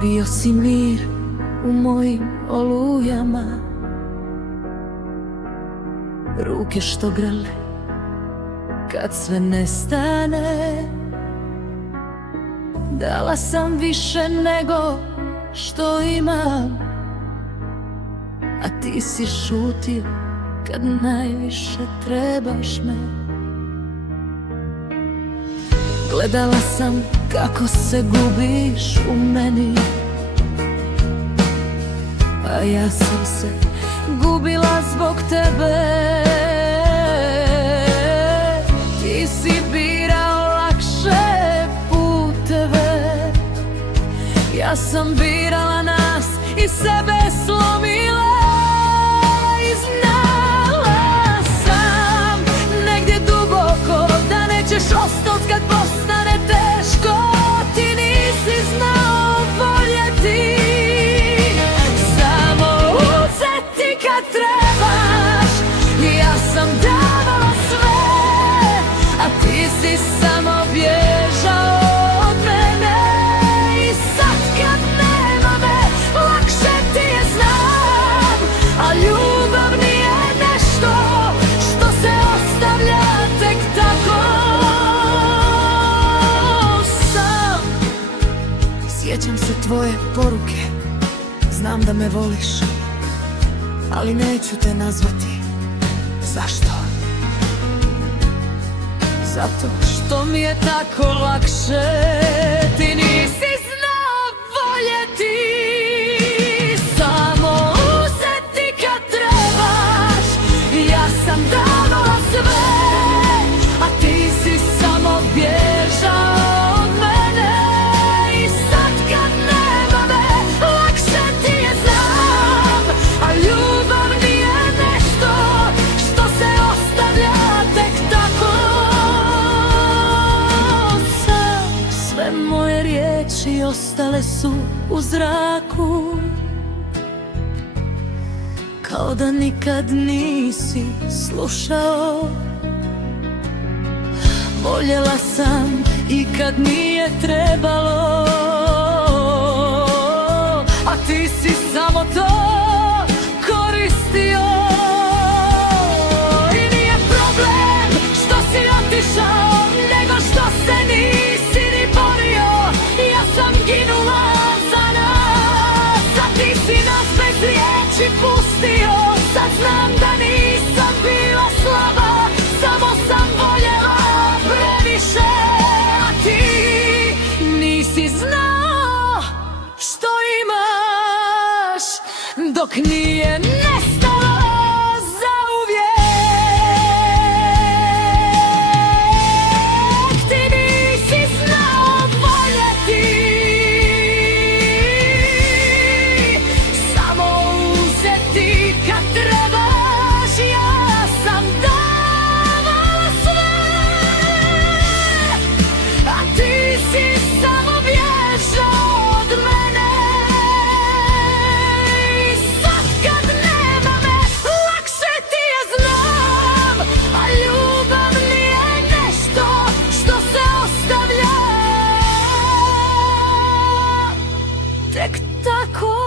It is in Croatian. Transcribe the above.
Bio si mir u mojim olujama, ruke što grle kad sve nestane. Dala sam više nego što imam, a ti si šutio kad najviše trebaš me. Gledala sam kako se gubiš u meni, a ja sam se gubila zbog tebe. Ti si birao lakše puteve, ja sam birala nas i sebe slomila. I znala sam negdje duboko da nećeš ostat kad postane teško. Ti nisi znao voljeti, samo uzeti kad trebaš. Ja sam davala sve, a ti si samo bježao od mene. I sad kad nema me, lakše ti je znam, a ljubav nije nešto što se ostavlja tek tako sam. Sjećam se tvoje poruke, znam da me voliš, ali neću te nazvati. Zašto? Zato što mi je tako lakše. Ti nisi znao voljeti, samo uzeti kad trebaš. Ja sam davala sve, a ti si samo bježao od mene. I sad kad nema me, lakše ti je znam, a ljubav nije nešto što se ostavlja tek tako sam. Sve moje riječi ostale su u zraku, kao da nikad nisi slušao. Voljela sam i kad nije trebalo, a ti si samo to koristio. I nije problem što si otišao, nego što se nisi ni borio. Ja sam ginula za nas, a ti si nas bez riječi pustio. Sad znam da nisam bila slaba, samo sam voljela previše. A ti nisi znao što imaš dok nije nestalo zauvijek. Ti nisi znao voljeti, samo uzeti kad trebaš. Ja sam davala sve, a ti si samo bježao od mene. I sad kad nema me, lakše ti je znam, a ljubav nije nešto što se ostavlja tek tako